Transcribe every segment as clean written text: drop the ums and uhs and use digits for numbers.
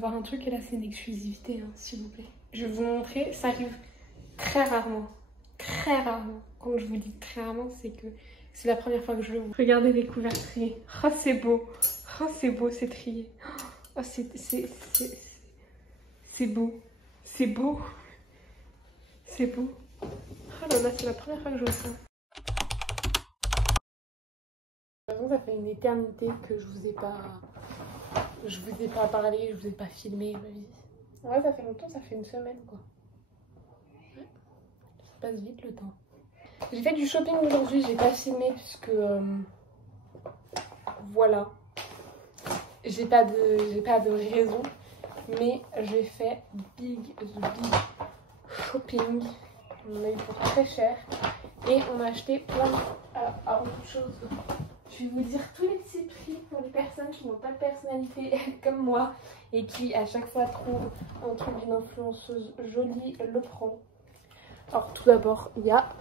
Voir un truc et là c'est une exclusivité, hein, s'il vous plaît. Je vais vous montrer, ça arrive très rarement. Très rarement. Quand je vous dis très rarement, c'est que c'est la première fois que je le vois. Regardez les couverts triés. Oh c'est beau. Oh c'est beau, c'est trié. Oh c'est beau. C'est beau. C'est beau. Oh là là, c'est la première fois que je vois ça. Ça fait une éternité que je vous ai pas parlé, je vous ai pas filmé ma vie. Ouais, ça fait longtemps, ça fait une semaine quoi. Ouais. Ça passe vite le temps. J'ai fait du shopping aujourd'hui, j'ai pas filmé puisque voilà. J'ai pas de raison, mais j'ai fait the big shopping. On a eu pour très cher et on a acheté plein de choses. Je vais vous dire tous les petits prix pour les personnes qui n'ont pas de personnalité comme moi et qui à chaque fois trouvent un truc d'une influenceuse jolie, le prend. Alors tout d'abord, il y a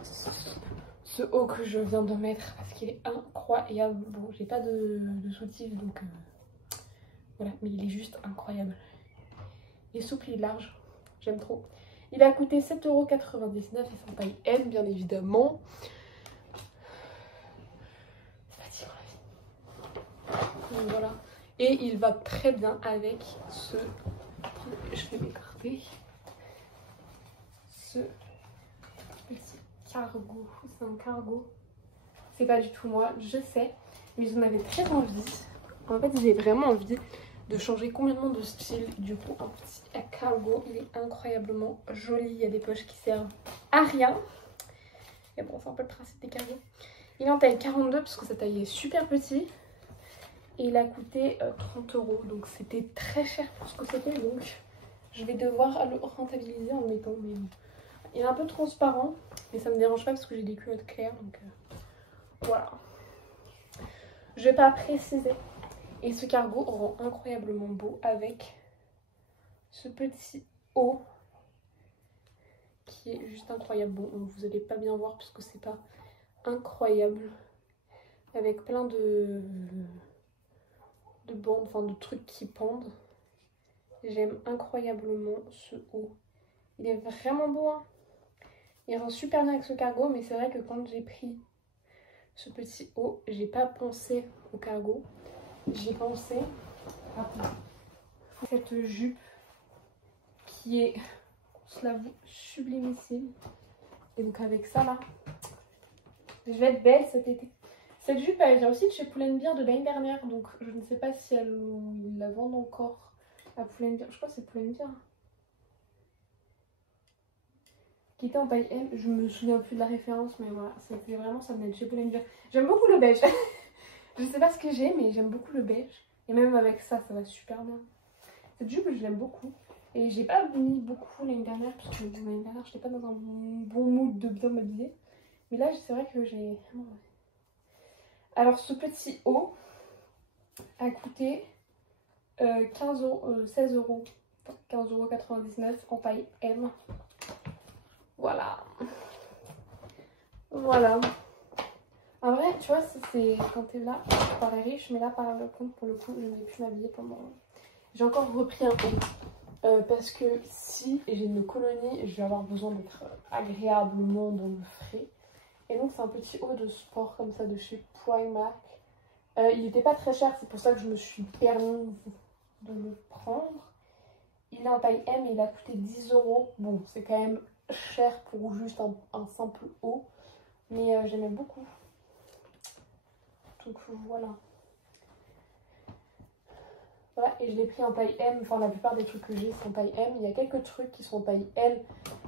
ce haut que je viens de mettre parce qu'il est incroyable. Bon, j'ai pas de soutif donc voilà, mais il est juste incroyable. Il est souple, il est large, j'aime trop. Il a coûté 7,99 € et c'est en taille M bien évidemment. Donc voilà. Et il va très bien avec ce... Je vais m'écarter. Ce petit cargo. C'est un cargo. C'est pas du tout moi, je sais. Mais j'en avais très envie. En fait, j'ai vraiment envie de changer complètement de style. Du coup, un petit cargo. Il est incroyablement joli. Il y a des poches qui servent à rien. Mais bon, c'est un peu le principe des cargos. Il est en taille 42 parce que sa taille est super petit. Et il a coûté 30 €, donc c'était très cher pour ce que c'était, donc je vais devoir le rentabiliser en le mettant. Mais il est un peu transparent, mais ça me dérange pas parce que j'ai des culottes claires, donc voilà. Je vais pas préciser. Et ce cargo rend incroyablement beau avec ce petit haut qui est juste incroyable. Bon, vous allez pas bien voir puisque c'est pas incroyable, avec plein de bandes, enfin de trucs qui pendent. J'aime incroyablement ce haut. Il est vraiment beau, hein. Il rend super bien avec ce cargo, mais c'est vrai que quand j'ai pris ce petit haut, j'ai pas pensé au cargo. J'ai pensé à cette jupe qui est, on se l'avoue, sublimissime. Et donc avec ça là, je vais être belle cet été. Cette jupe elle vient aussi de chez Pull&Bear de l'année dernière, donc je ne sais pas si ils la vendent encore à Pull&Bear. Je crois que c'est Pull&Bear. Qui était en taille M, je me souviens plus de la référence, mais voilà, c'était vraiment, ça venait de chez Pull&Bear. J'aime beaucoup le beige. Je sais pas ce que j'ai, mais j'aime beaucoup le beige. Et même avec ça, ça va super bien. Cette jupe, je l'aime beaucoup. Et j'ai pas mis beaucoup l'année dernière, parce que l'année dernière, j'étais pas dans un bon mood de bien m'habiller. Mais là, c'est vrai que j'ai... Alors, ce petit haut a coûté 16 €, 15,99 € en taille M. Voilà. Voilà. En vrai, tu vois, c'est quand t'es là, tu parais riche, mais là, par contre, pour le coup, je n'ai plus m'habiller pendant... J'ai encore repris un peu. Parce que si j'ai une colonie, je vais avoir besoin d'être agréablement dans le frais. Et donc, c'est un petit haut de sport comme ça de chez Primark. Il n'était pas très cher, c'est pour ça que je me suis permis de le prendre. Il est en taille M et il a coûté 10 €. Bon, c'est quand même cher pour juste un simple haut. Mais j'aimais beaucoup. Donc voilà. Voilà, et je l'ai pris en taille M. Enfin, la plupart des trucs que j'ai sont en taille M. Il y a quelques trucs qui sont en taille L.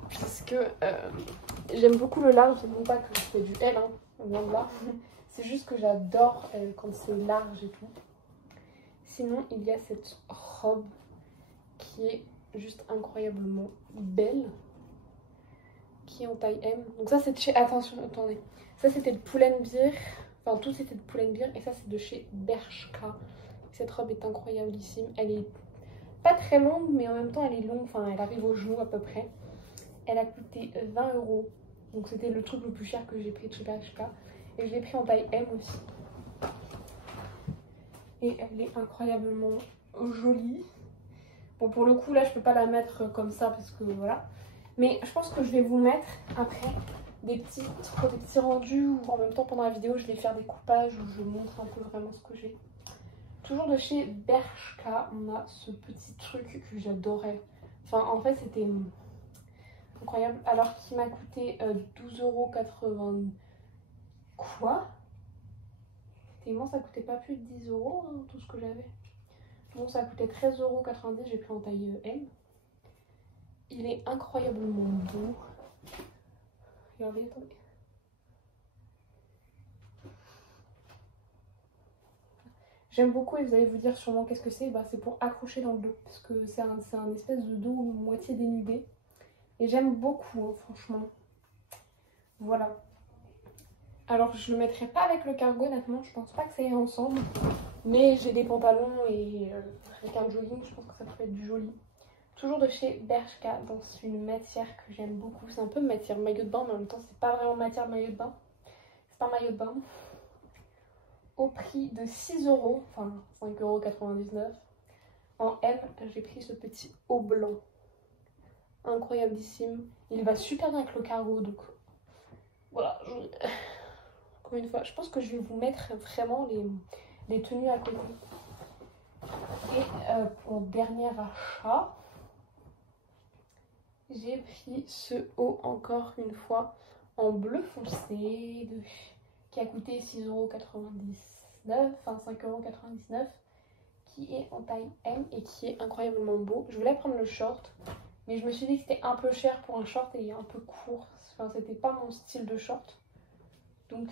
Puisque j'aime beaucoup le large. Non pas que je fais du L, hein, loin de là. C'est juste que j'adore quand c'est large et tout. Sinon, il y a cette robe qui est juste incroyablement belle. Qui est en taille M. Donc ça, c'est de chez... Attention, attendez. Ça, c'était de Pull&Bear. Enfin, tout c'était de Pull&Bear. Et ça, c'est de chez Bershka. Cette robe est incroyablissime. Elle est pas très longue, mais en même temps, elle est longue. Enfin, elle arrive au genou à peu près. Elle a coûté 20 €. Donc c'était le truc le plus cher que j'ai pris de chez Bershka. Et je l'ai pris en taille M aussi. Et elle est incroyablement jolie. Bon, pour le coup, là, je peux pas la mettre comme ça parce que voilà. Mais je pense que je vais vous mettre après des petits rendus où en même temps pendant la vidéo, je vais faire des coupages où je montre un peu vraiment ce que j'ai. Toujours de chez Bershka, on a ce petit truc que j'adorais. Enfin, en fait, c'était incroyable. Alors qu'il m'a coûté 12,80 €. Quoi? Tellement ça coûtait pas plus de 10 € hein, tout ce que j'avais. Bon, ça coûtait 13,90 €, j'ai pris en taille M. Il est incroyablement beau. Regardez, attendez. J'aime beaucoup et vous allez vous dire sûrement qu'est-ce que c'est. Bah, c'est pour accrocher dans le dos parce que c'est un espèce de dos moitié dénudé. Et j'aime beaucoup, hein, franchement. Voilà. Alors je le mettrai pas avec le cargo honnêtement, je pense pas que ça irait ensemble. Mais j'ai des pantalons et avec un jogging, je pense que ça peut être du joli. Toujours de chez Bershka dans une matière que j'aime beaucoup. C'est un peu matière maillot de bain, mais en même temps c'est pas vraiment matière maillot de bain. C'est pas maillot de bain. Au prix de 6 €, enfin 5,99 €. En M, j'ai pris ce petit haut blanc. Incroyablissime. Il va super bien avec le cargo, donc voilà. Encore une fois, je pense que je vais vous mettre vraiment les tenues à côté. Et pour dernier achat, j'ai pris ce haut encore une fois en bleu foncé qui a coûté 6,99 €, enfin 5,99 €, qui est en taille M et qui est incroyablement beau. Je voulais prendre le short, mais je me suis dit que c'était un peu cher pour un short et un peu court. Enfin, c'était pas mon style de short. Donc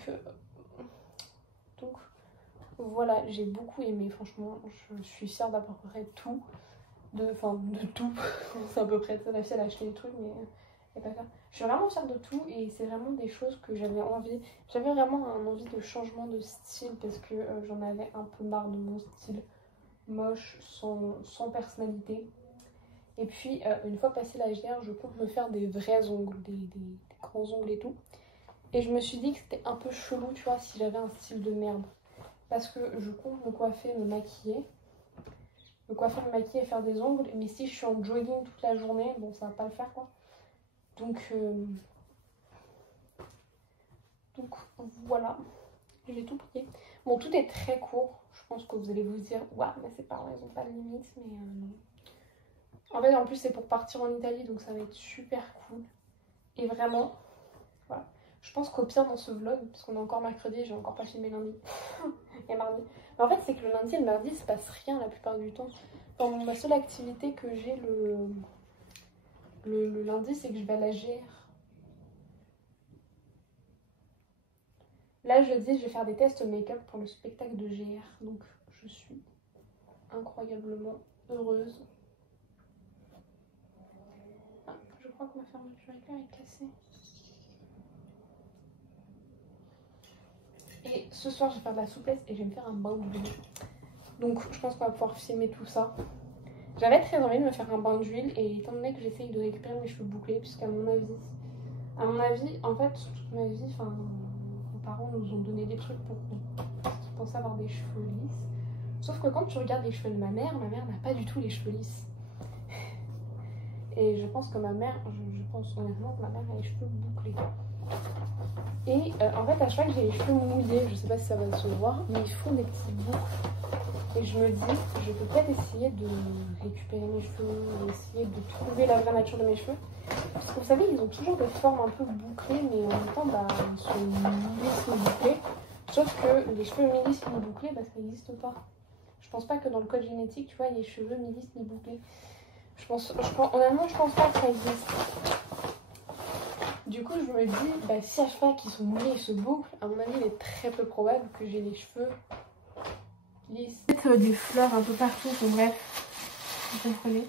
voilà, j'ai beaucoup aimé, franchement. Je suis fière d'à peu près tout. De tout. C'est à peu près ça, la fille elle a acheté des trucs, mais c'est pas ça. Je suis vraiment fière de tout et c'est vraiment des choses que j'avais envie. J'avais vraiment un envie de changement de style parce que j'en avais un peu marre de mon style moche, sans personnalité. Et puis une fois passé l'âge d'hier, je compte me faire des vrais ongles, des grands ongles et tout. Et je me suis dit que c'était un peu chelou, tu vois, si j'avais un style de merde. Parce que je compte me coiffer, me maquiller. Me coiffer, me maquiller et faire des ongles. Mais si je suis en jogging toute la journée, bon, ça va pas le faire, quoi. Donc voilà. J'ai tout plié. Bon, tout est très court. Je pense que vous allez vous dire, waouh, mais c'est pas, ils ont pas de limite. Mais non. En fait, en plus, c'est pour partir en Italie, donc ça va être super cool. Et vraiment, voilà. Je pense qu'au pire dans ce vlog, parce qu'on est encore mercredi, j'ai encore pas filmé lundi et mardi. Mais en fait, c'est que le lundi et le mardi, il se passe rien la plupart du temps. Enfin, ma seule activité que j'ai le lundi, c'est que je vais à la GR. Là, jeudi, je vais faire des tests make-up pour le spectacle de GR. Donc, je suis incroyablement heureuse. Ah, je crois que ma fermeture éclair est cassée. Et ce soir, je vais faire de la souplesse et je vais me faire un bain d'huile. Donc, je pense qu'on va pouvoir filmer tout ça. J'avais très envie de me faire un bain d'huile et étant donné que j'essaye de récupérer mes cheveux bouclés, puisqu'à mon avis, en fait, toute ma vie, enfin, mes parents nous ont donné des trucs pour qu'ils pensent avoir des cheveux lisses. Sauf que quand tu regardes les cheveux de ma mère n'a pas du tout les cheveux lisses. Et je pense que ma mère, je pense honnêtement que ma mère a les cheveux bouclés. Et en fait, à chaque fois que j'ai les cheveux mouillés, je sais pas si ça va se voir, mais ils font des petits boucles. Et je me dis, je peux peut-être essayer de récupérer mes cheveux, essayer de trouver la vraie nature de mes cheveux. Parce que vous savez, ils ont toujours des formes un peu bouclées, mais en même temps, bah, ils sont mi-lisses, mi-bouclés. Sauf que les cheveux mi-lisses, mi-bouclés, bah, ça n'existe pas. Je pense pas que dans le code génétique, tu vois, il y ait cheveux mi-lisses, mi-bouclés. Honnêtement, je pense pas que ça existe. Du coup, je me dis, bah, si à chaque fois qu'ils sont mouillés et se bouclent, à mon avis, il est très peu probable que j'ai les cheveux lisses. Des fleurs un peu partout, bon, bref, vous comprenez.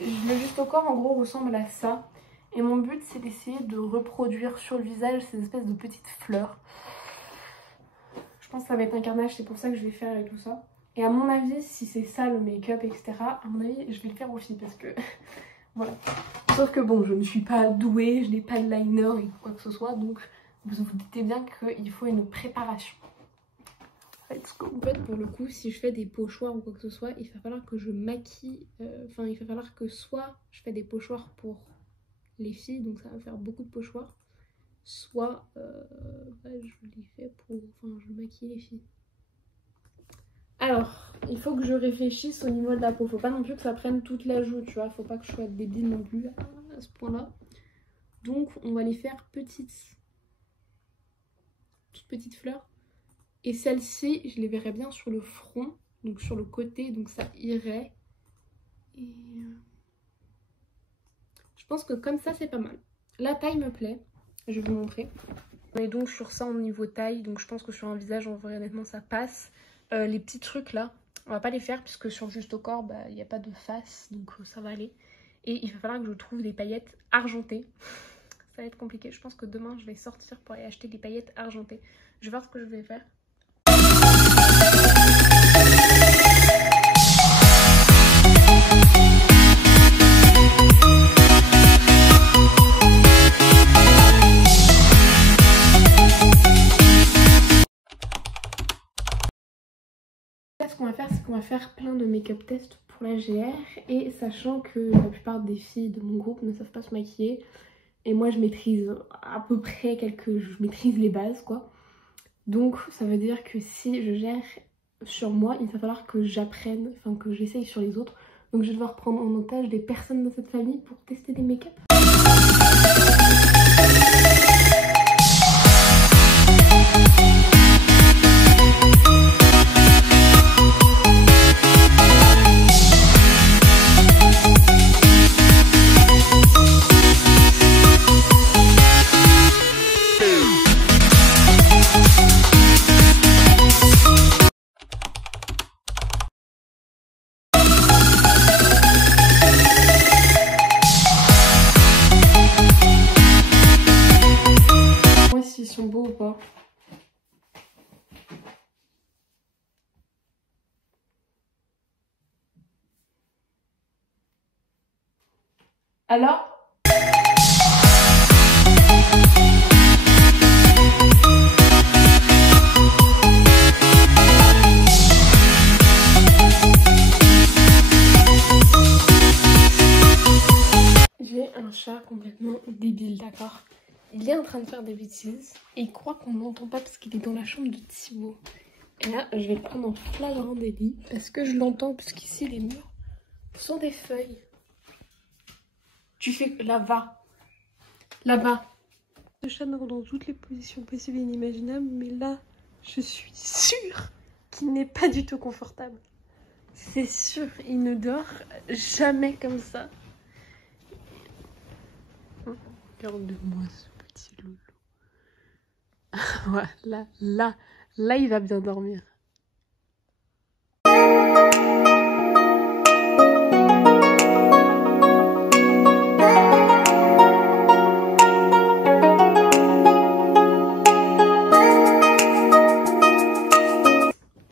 Le juste au corps, en gros, ressemble à ça. Et mon but, c'est d'essayer de reproduire sur le visage ces espèces de petites fleurs. Je pense que ça va être un carnage, c'est pour ça que je vais faire avec tout ça. Et à mon avis, si c'est ça le make-up, etc., à mon avis, je vais le faire aussi parce que... voilà. Sauf que bon, je ne suis pas douée, je n'ai pas de liner et quoi que ce soit, donc vous vous doutez bien qu'il faut une préparation. Let's go. En fait, pour le coup, si je fais des pochoirs ou quoi que ce soit, il va falloir que je maquille. Enfin, il va falloir que soit je fais des pochoirs pour les filles, donc ça va faire beaucoup de pochoirs, soit bah, je les fais pour. Enfin, je maquille les filles. Alors, il faut que je réfléchisse au niveau de la peau. Faut pas non plus que ça prenne toute la joue, tu vois. Faut pas que je sois débile non plus à ce point-là. Donc, on va les faire petites. Toutes petites fleurs. Et celle-ci, je les verrais bien sur le front, donc sur le côté, donc ça irait. Et je pense que comme ça, c'est pas mal. La taille me plaît, je vais vous montrer. On est donc sur ça au niveau taille, donc je pense que sur un visage, en vrai, honnêtement, ça passe. Les petits trucs là, on va pas les faire puisque sur Juste au corps, bah, il n'y a pas de face, donc ça va aller. Et il va falloir que je trouve des paillettes argentées. Ça va être compliqué, je pense que demain, je vais sortir pour aller acheter des paillettes argentées. Je vais voir ce que je vais faire. Ce qu'on va faire, c'est qu'on va faire plein de make-up tests pour la GR. Et sachant que la plupart des filles de mon groupe ne savent pas se maquiller. Et moi, je maîtrise à peu près je maîtrise les bases, quoi. Donc, ça veut dire que si je gère sur moi, il va falloir que j'apprenne, enfin que j'essaye sur les autres. Donc, je vais devoir prendre en otage des personnes de cette famille pour tester des make-up. Ils sont beaux ou pas? Alors? J'ai un chat complètement débile, d'accord? Il est en train de faire des bêtises et il croit qu'on n'entend pas parce qu'il est dans la chambre de Thibaut. Et là, je vais le prendre en flagrant délit parce que je l'entends, puisqu'ici les murs sont des feuilles. Tu fais là-bas. Là-bas. Le chat dort dans toutes les positions possibles et inimaginables, mais là, je suis sûre qu'il n'est pas du tout confortable. C'est sûr, il ne dort jamais comme ça. Regarde-moi ce petit loulou. Voilà, là, il va bien dormir.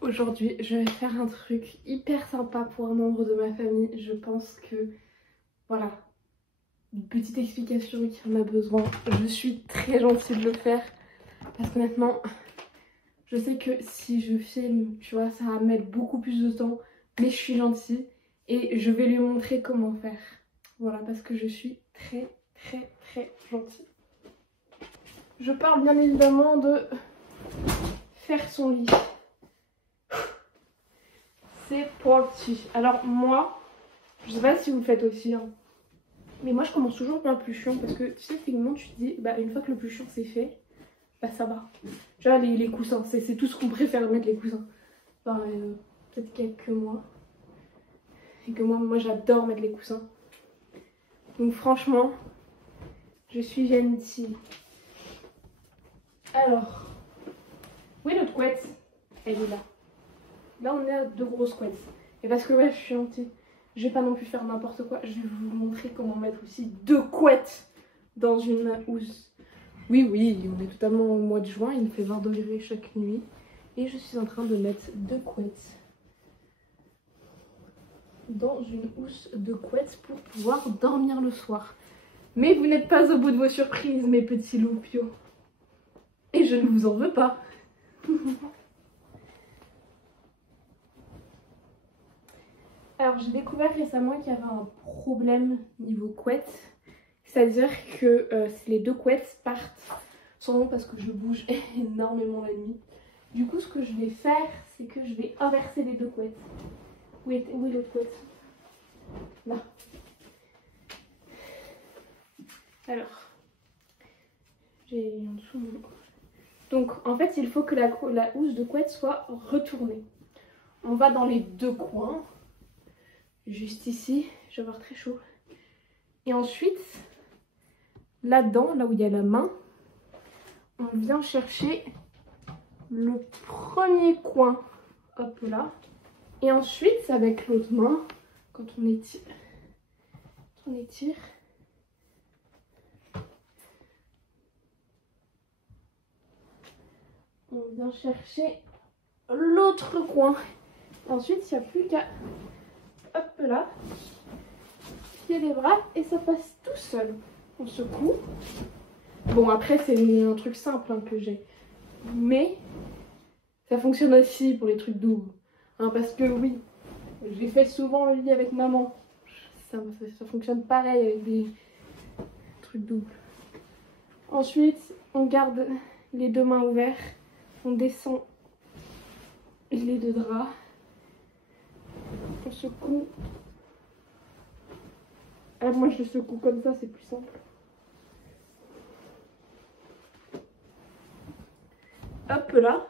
Aujourd'hui, je vais faire un truc hyper sympa pour un membre de ma famille. Je pense que, voilà, une petite explication qui en a besoin. Je suis très gentille de le faire parce qu'honnêtement, je sais que si je filme, tu vois, ça va mettre beaucoup plus de temps, mais je suis gentille et je vais lui montrer comment faire. Voilà, parce que je suis très gentille. Je parle bien évidemment de faire son lit. C'est parti. Alors moi, je sais pas si vous le faites aussi, hein, mais moi je commence toujours par le plus chiant parce que tu sais, finalement tu te dis, bah une fois que le plus chiant c'est fait, bah ça va. Tu vois, les coussins, c'est tout ce qu'on préfère mettre, les coussins. Enfin, peut-être qu'il n'y a que moi. Et que moi j'adore mettre les coussins. Donc franchement, je suis gentille. Alors, où est notre couette? Elle est là. Là on est à 2 grosses couettes. Et parce que ouais, je suis gentille, je vais pas non plus faire n'importe quoi. Je vais vous montrer comment mettre aussi 2 couettes dans une housse. Oui, on est totalement au mois de juin, il fait 20 degrés chaque nuit. Et je suis en train de mettre 2 couettes dans une housse de couettes pour pouvoir dormir le soir. Mais vous n'êtes pas au bout de vos surprises, mes petits loupiaux. Et je ne vous en veux pas. Alors j'ai découvert récemment qu'il y avait un problème niveau couette. C'est-à-dire que les deux couettes partent sûrement parce que je bouge énormément la nuit. Du coup ce que je vais faire, c'est que je vais inverser les deux couettes. Où est l'autre couette? Là. Alors, j'ai en dessous mon... Donc en fait il faut que la housse de couette soit retournée. On va dans les deux coins, juste ici, je vais avoir très chaud. Et ensuite, là-dedans, là où il y a la main, on vient chercher le premier coin, hop là. Et ensuite, avec l'autre main, quand on étire, on vient chercher l'autre coin. Ensuite, il n'y a plus qu'à, hop là, plier les bras et ça passe tout seul. On secoue. Bon, après, c'est un truc simple hein, que j'ai. Mais ça fonctionne aussi pour les trucs doubles. Hein, parce que oui, j'ai fait souvent le lit avec maman. Ça fonctionne pareil avec des trucs doubles. Ensuite, on garde les deux mains ouvertes. On descend les deux draps. On secoue. Ah, moi je le secoue comme ça, c'est plus simple. Hop là.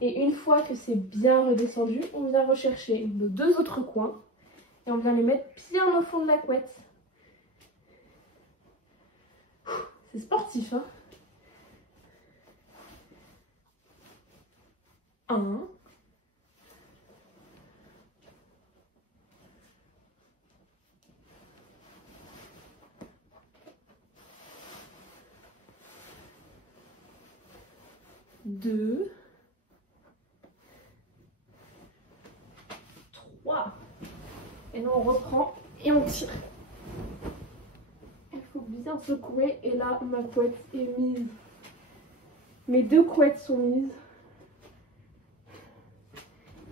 Et une fois que c'est bien redescendu, on vient rechercher nos deux autres coins. Et on vient les mettre bien au fond de la couette. C'est sportif, hein. 1. 2, 3. Et là on reprend et on tire. Il faut bien secouer et là ma couette est mise. Mes deux couettes sont mises.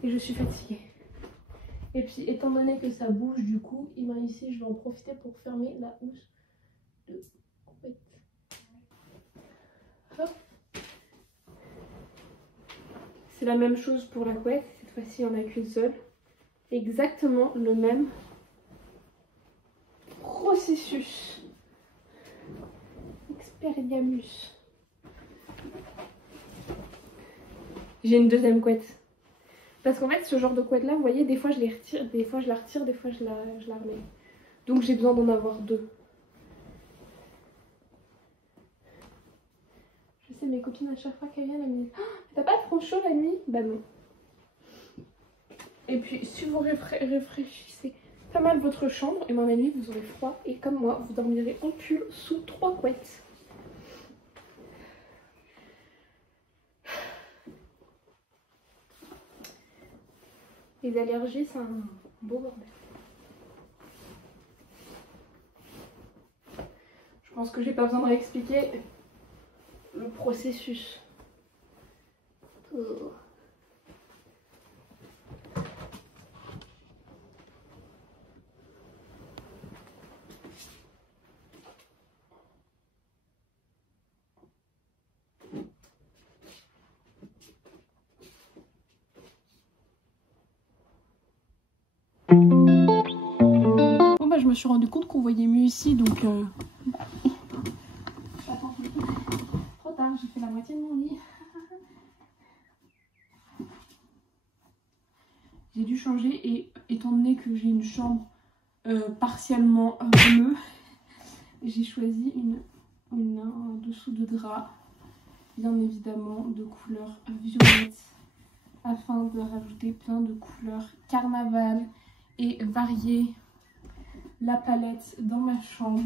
Et je suis fatiguée. Et puis étant donné que ça bouge du coup, ici je vais en profiter pour fermer la housse de couette. Hop. C'est la même chose pour la couette, cette fois-ci on n'a qu'une seule. Exactement le même processus. Expelliarmus. J'ai une deuxième couette. Parce qu'en fait ce genre de couette là, vous voyez, des fois je les retire, des fois je la retire, des fois je la remets. Donc j'ai besoin d'en avoir deux. Je sais, mes copines à chaque fois qu'elles viennent, elles me disent oh, t'as pas trop chaud la nuit? Bah non. Et puis si vous réfléchissez pas mal votre chambre, et ben la nuit vous aurez froid. Et comme moi, vous dormirez en pull sous 3 couettes. Les allergies, c'est un beau bordel. Je pense que j'ai pas besoin de réexpliquer le processus. Bon bah je me suis rendu compte qu'on voyait mieux ici donc Attends, trop tard, j'ai fait la moitié de mon lit. J'ai dû changer et étant donné que j'ai une chambre partiellement bleue, j'ai choisi un dessous de drap bien évidemment de couleur violette afin de rajouter plein de couleurs carnaval et varier la palette dans ma chambre.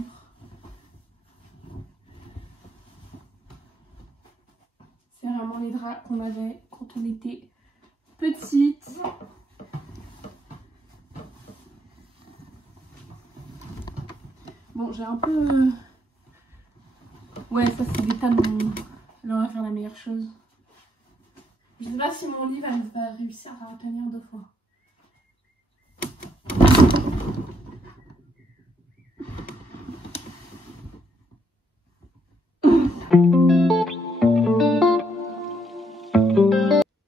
C'est vraiment les draps qu'on avait quand on était petite. Bon, j'ai un peu... Ouais, ça c'est des talons. Là, on va faire la meilleure chose. Je sais pas si mon lit va réussir à tenir 2 fois.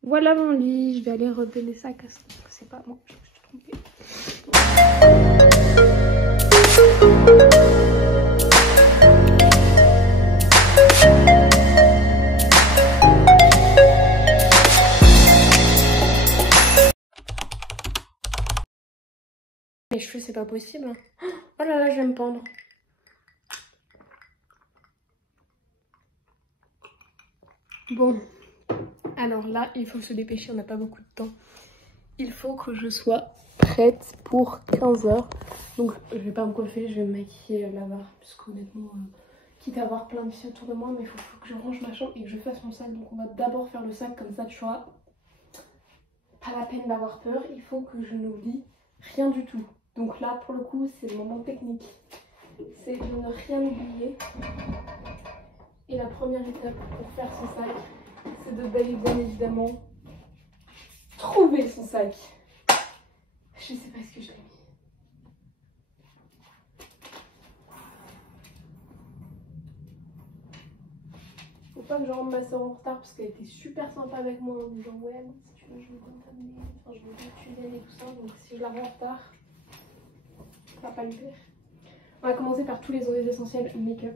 Voilà mon lit, je vais aller redonner ça à Casson, parce que c'est pas moi, je me suis trompée. Mes cheveux, c'est pas possible. Oh là là, je vais me pendre. Bon, alors là, il faut se dépêcher, on n'a pas beaucoup de temps. Il faut que je sois prête pour 15 h. Donc, je vais pas me coiffer, je vais me maquiller là-bas. Parce qu'honnêtement, quitte à avoir plein de filles autour de moi, mais il faut que je range ma chambre et que je fasse mon sac. Donc, on va d'abord faire le sac, comme ça, tu vois. Pas la peine d'avoir peur, il faut que je n'oublie rien du tout. Donc là, pour le coup, c'est le moment technique. C'est de ne rien oublier. Et la première étape pour faire son sac, c'est de bien évidemment trouver son sac. Je sais pas ce que je l'ai mis. Faut pas que je rende ma soeur en retard parce qu'elle était super sympa avec moi en disant ouais, si tu veux, je vais t'amener, enfin, je veux que tu viennes et tout ça. Donc si je la rends en retard, ça va pas lui plaire. On va commencer par tous les oils essentiels make-up.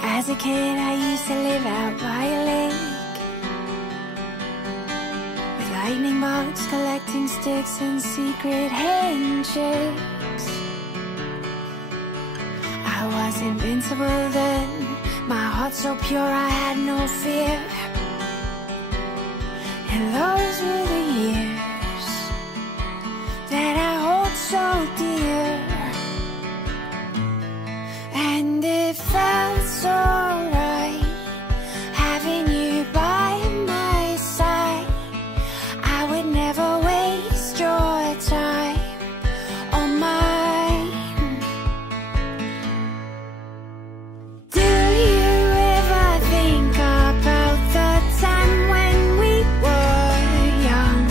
As a kid, I used to live out by a lake, with lightning bugs collecting sticks and secret handshakes. I was invincible then, my heart so pure I had no fear. And those were the years that I hold so dear. And it felt so right, having you by my side. I would never waste your time or mine. Do you ever think about the time when we were young?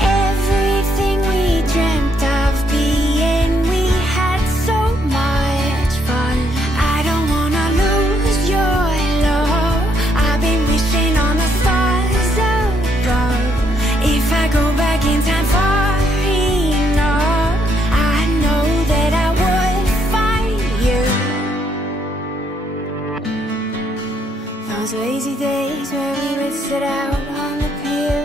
Everything we dreamt of being, we had so much fun. I don't wanna lose your love, I've been wishing on the stars above. If I go back in time far enough, I know that I would find you. Those lazy days where we would sit out on the pier,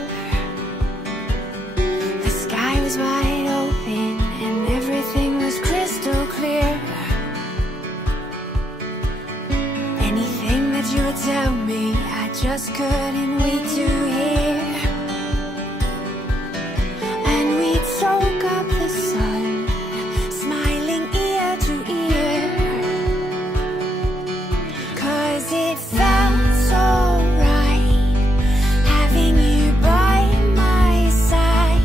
the sky was wide open and everything was crystal clear. Anything that you would tell me, I just couldn't wait to hear. And we'd soak up the sun, smiling ear to ear. 'Cause it felt so right, having you by my side.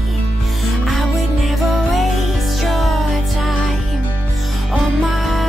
I would never waste your time or mine.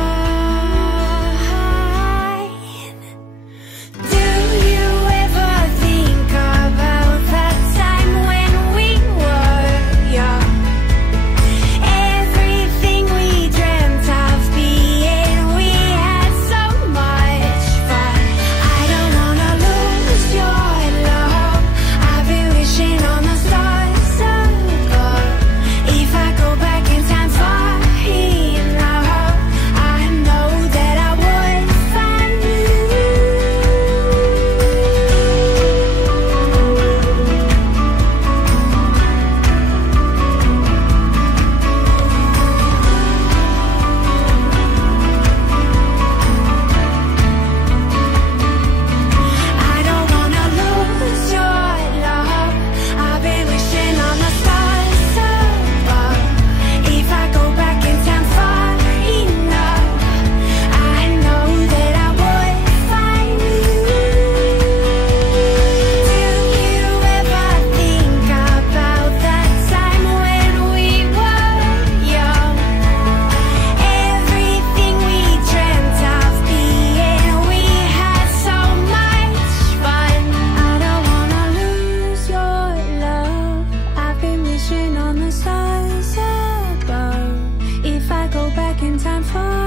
time for